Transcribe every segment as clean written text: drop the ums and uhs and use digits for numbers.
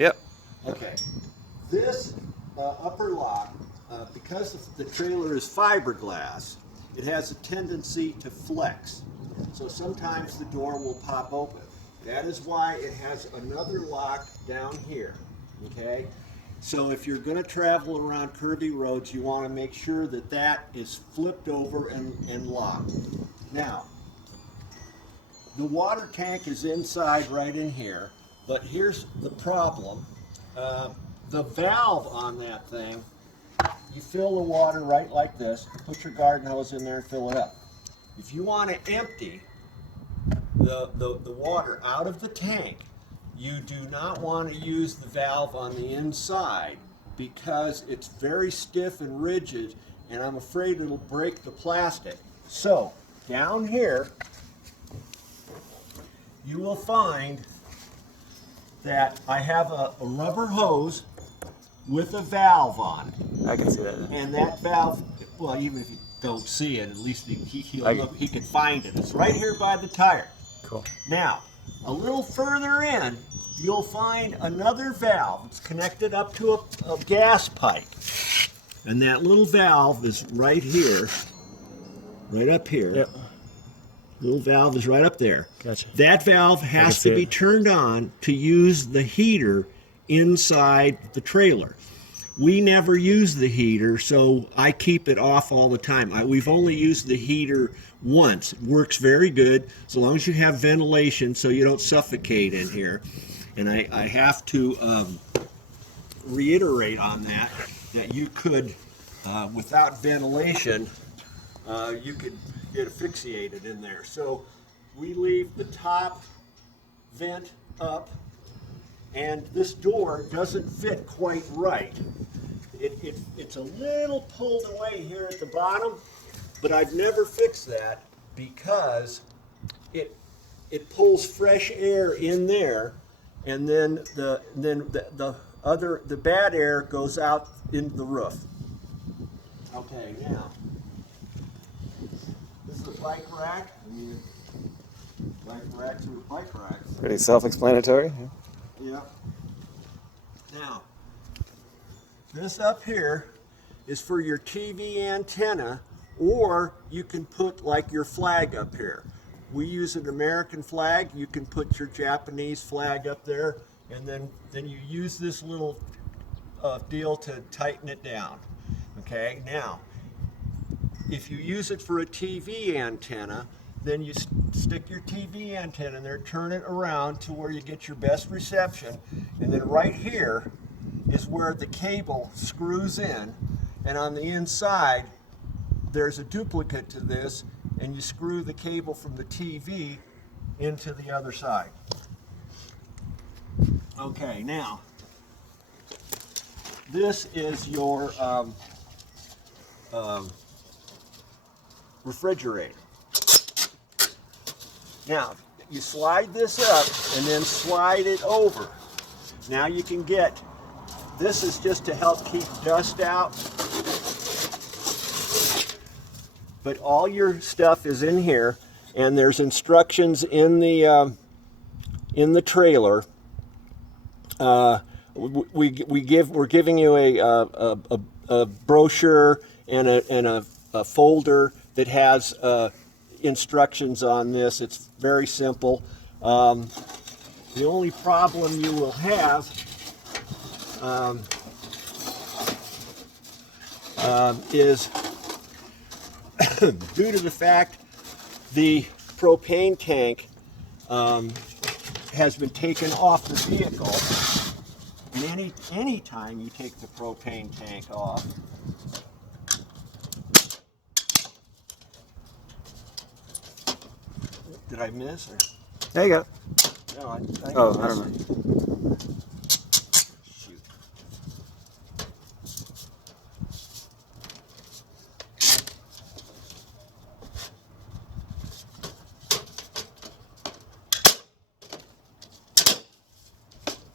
Yep. Okay. This upper lock, because the trailer is fiberglass, it has a tendency to flex. So sometimes the door will pop open. That is why it has another lock down here. Okay? So if you're going to travel around curvy roads, you want to make sure that that is flipped over and locked. Now, the water tank is inside right in here, but here's the problem. The valve on that thing, you fill the water right like this, put your garden hose in there and fill it up. If you want to empty the water out of the tank, you do not want to use the valve on the inside because it's very stiff and rigid, and I'm afraid it'll break the plastic. So, down here, you will find that I have a rubber hose with a valve on it. I can see that. And that valve, well, even if you don't see it, at least he can find it. It's right here by the tire. Cool. Now, a little further in, you'll find another valve. It's connected up to a gas pipe. And that little valve is right here, right up here. Yep. Little valve is right up there. Gotcha. That valve has to be turned on to use the heater inside the trailer. We never use the heater, so I keep it off all the time. We've only used the heater once. It works very good as long as you have ventilation so you don't suffocate in here. And I have to reiterate on that you could, without ventilation, you could get asphyxiated in there. So we leave the top vent up, and this door doesn't fit quite right. It's a little pulled away here at the bottom, but I've never fixed that because it pulls fresh air in there, and then the bad air goes out into the roof. Okay, now this is the bike rack. I mean, bike racks are bike racks. Pretty self-explanatory. Yeah. Now, this up here is for your TV antenna, or you can put like your flag up here. We use an American flag. You can put your Japanese flag up there, and then you use this little deal to tighten it down. Okay, now, if you use it for a TV antenna, then you stick your TV antenna in there, turn it around to where you get your best reception, and then right here is where the cable screws in, and on the inside there's a duplicate to this, and you screw the cable from the TV into the other side. Okay, now this is your refrigerator. Now, you slide this up and then slide it over. Now you can get, this is just to help keep dust out, but all your stuff is in here, and there's instructions in the trailer. We're giving you a brochure and a folder that has instructions on this. It's very simple. The only problem you will have is due to the fact the propane tank has been taken off the vehicle, and any time you take the propane tank off, did I miss? Or? There you go. No, I I don't know. Shoot.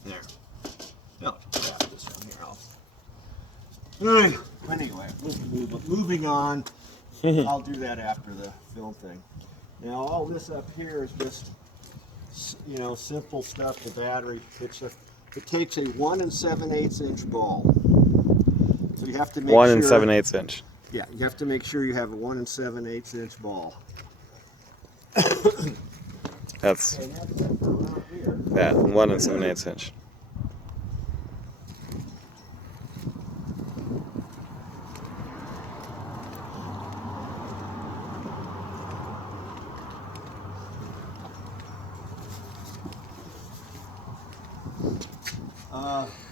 There. No, grab this from here. Anyway, moving on. I'll do that after the film thing. Now all this up here is just, simple stuff. The battery, it's a it takes a 1 7/8 inch ball. So you have to make 1 sure. 7/8 inch. Yeah, you have to make sure you have a 1 7/8 inch ball. That's And that's it for around here. that 1 7/8 inch.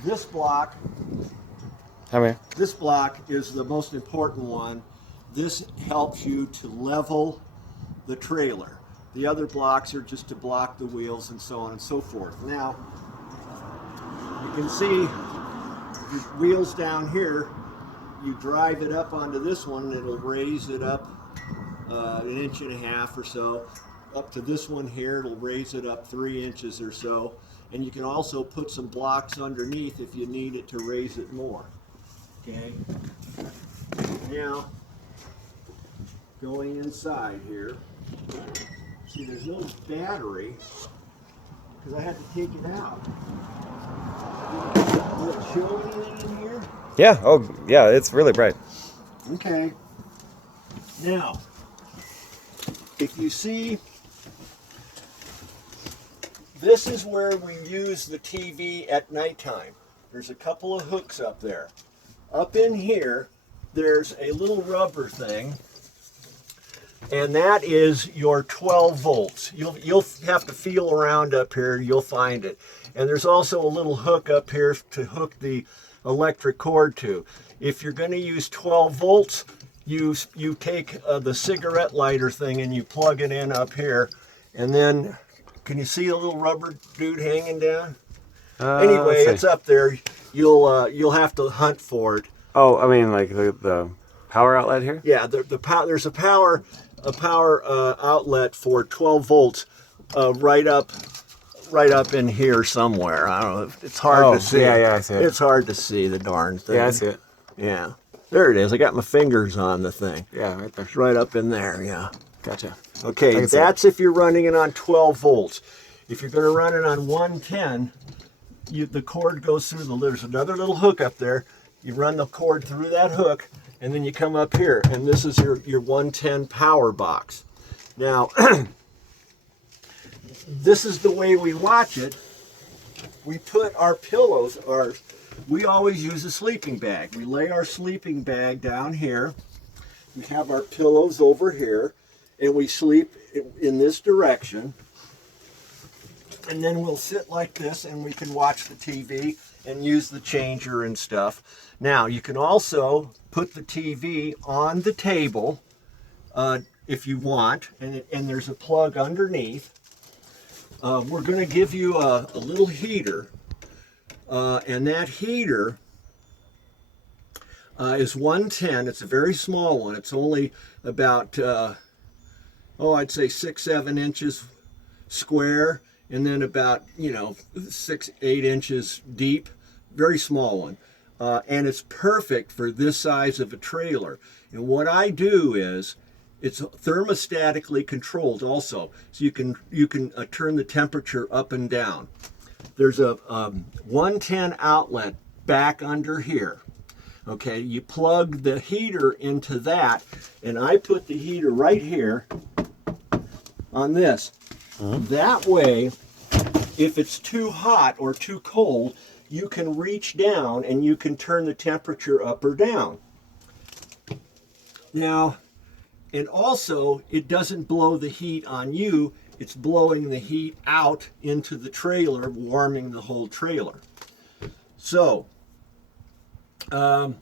This block. How many? This block is the most important one. This helps you to level the trailer. The other blocks are just to block the wheels and so on and so forth. Now, you can see your wheels down here. You drive it up onto this one and it'll raise it up 1.5 inches or so. Up to this one here, it'll raise it up 3 inches or so. And you can also put some blocks underneath if you need it to raise it more. Okay. Now, going inside here, see there's no battery because I had to take it out. Will it show anything in here? Yeah. Oh, yeah. It's really bright. Okay. Now, if you see, this is where we use the TV at nighttime. There's a couple of hooks up there. Up in here, there's a little rubber thing, and that is your 12 volts. You'll have to feel around up here, you'll find it. And there's also a little hook up here to hook the electric cord to. If you're going to use 12 volts, you take the cigarette lighter thing and you plug it in up here, and then can you see a little rubber dude hanging down? Anyway, it's up there. You'll have to hunt for it. Oh, I mean, like the power outlet here? Yeah, there's a power outlet for 12 volts right up in here somewhere. I don't know. It's hard to see. Yeah, I see it. It's hard to see the darn thing. Yeah, I see it. Yeah, there it is. I got my fingers on the thing. Yeah, right there. It's right up in there. Yeah. Gotcha. Okay, that's if you're running it on 12 volts. If you're going to run it on 110, the cord goes through there's another little hook up there. You run the cord through that hook, and then you come up here, and this is your 110 power box. Now, this is the way we watch it. We put our pillows, we always use a sleeping bag. We lay our sleeping bag down here. We have our pillows over here, and we sleep in this direction. And then we'll sit like this, and we can watch the TV and use the changer and stuff. Now, you can also put the TV on the table if you want, and there's a plug underneath. We're going to give you a little heater, and that heater is 110. It's a very small one. It's only about, I'd say 6-7 inches square, and then about 6-8 inches deep. Very small one, and it's perfect for this size of a trailer. And what I do is, it's thermostatically controlled also, so you can turn the temperature up and down. There's a 110 outlet back under here. Okay, you plug the heater into that, and I put the heater right here on this. That way, if it's too hot or too cold, you can reach down and you can turn the temperature up or down. Now, and also, it doesn't blow the heat on you, it's blowing the heat out into the trailer, warming the whole trailer. So, there's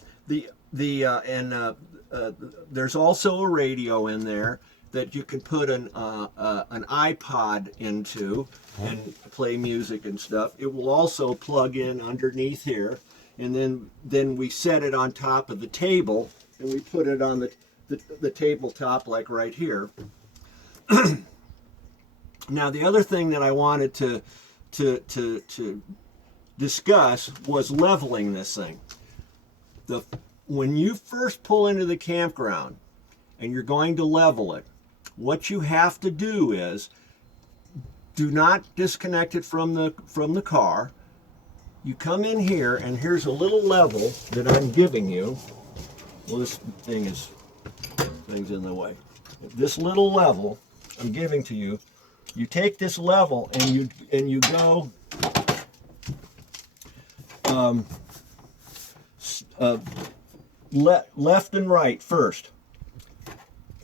also a radio in there that you can put an iPod into and play music and stuff. It will also plug in underneath here, and then we set it on top of the table, and we put it on the tabletop like right here. Now, the other thing that I wanted to discuss was leveling this thing. When you first pull into the campground and you're going to level it, what you have to do is do not disconnect it from the car. you come in here, and here's a little level that I'm giving you. Well, this thing's in the way. This little level I'm giving to you. You take this level and you go left and right first.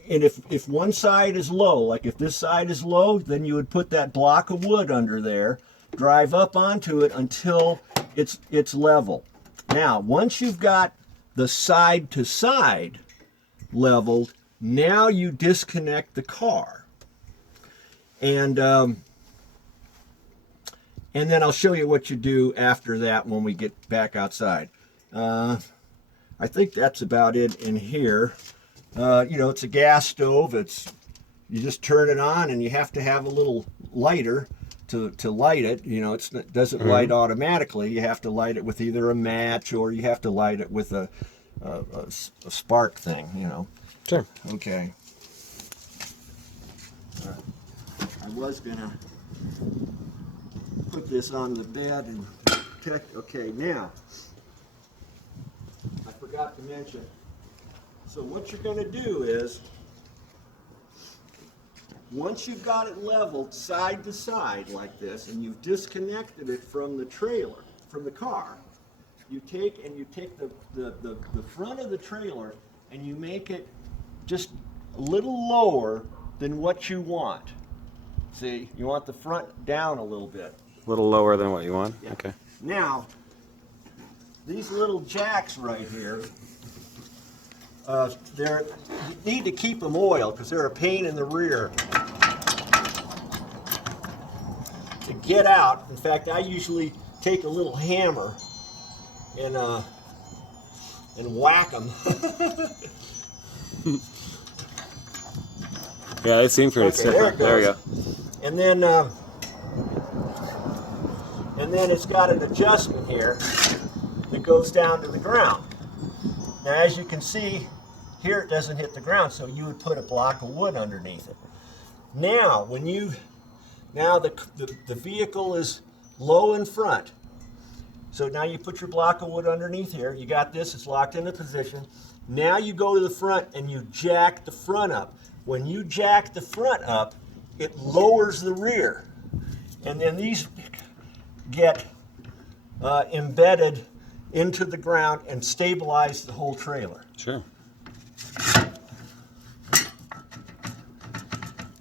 And if one side is low, like if this side is low, then you would put that block of wood under there, drive up onto it until it's level. Now, once you've got the side to side leveled, now you disconnect the car. And then I'll show you what you do after that when we get back outside. I think that's about it in here. You know, it's a gas stove. You just turn it on, and you have to have a little lighter to light it. You know, it doesn't light automatically. You have to light it with either a match, or you have to light it with a spark thing, you know. Sure. Okay. I was gonna put this on the bed and protect. Okay, now I forgot to mention. So what you're going to do is, once you've got it leveled side to side like this, and you've disconnected it from the trailer, from the car, you take the front of the trailer and you make it just a little lower than what you want. See, you want the front down a little bit. A little lower than what you want? Yeah. Okay. Now, these little jacks right here, you need to keep them oiled because they're a pain in the rear to get out. In fact, I usually take a little hammer and whack them. Yeah, they seem pretty Okay, simple. There we go. And then it's got an adjustment here that goes down to the ground. Now, as you can see, here it doesn't hit the ground, so you would put a block of wood underneath it. Now, the vehicle is low in front. So now you put your block of wood underneath here. You got this, it's locked into position. Now you go to the front and you jack the front up. When you jack the front up, it lowers the rear. And then these get embedded into the ground and stabilize the whole trailer. Sure.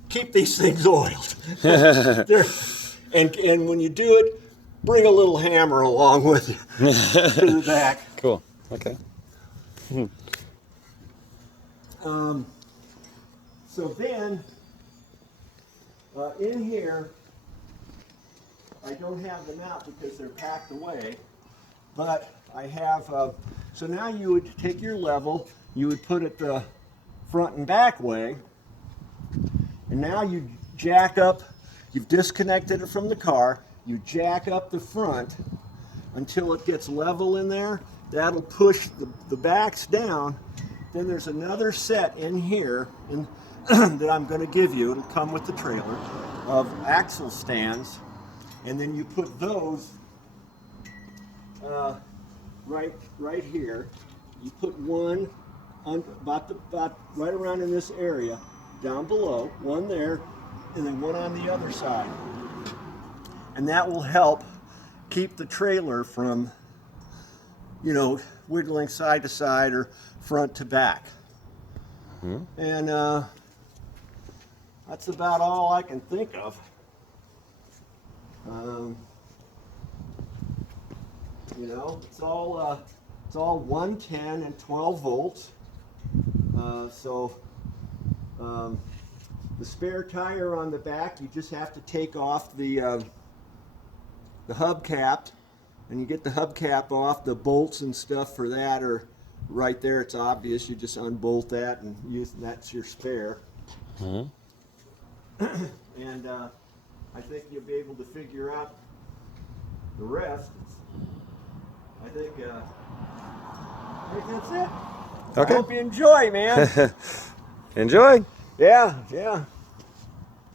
Keep these things oiled. and when you do it, bring a little hammer along with you to the back. Cool. Okay. So then, in here, I don't have them out because they're packed away, but I have, so now you would take your level, you would put it the front and back way, and now you jack up, you've disconnected it from the car, you jack up the front until it gets level in there. That'll push the backs down. Then there's another set in here that I'm going to give you. It'll come with the trailer of axle stands, and then you put those right here. You put one about right around in this area, down below, one there, and then one on the other side. And that will help keep the trailer from, you know, wiggling side to side or front to back. And that's about all I can think of. You know, it's all 110 and 12 volts. The spare tire on the back, you just have to take off the hubcap, and you get the hubcap off. The bolts and stuff for that are right there. It's obvious. You just unbolt that and that's your spare. And I think you'll be able to figure out the rest. I think that's it. Okay. I hope you enjoy, man. Enjoy. Yeah.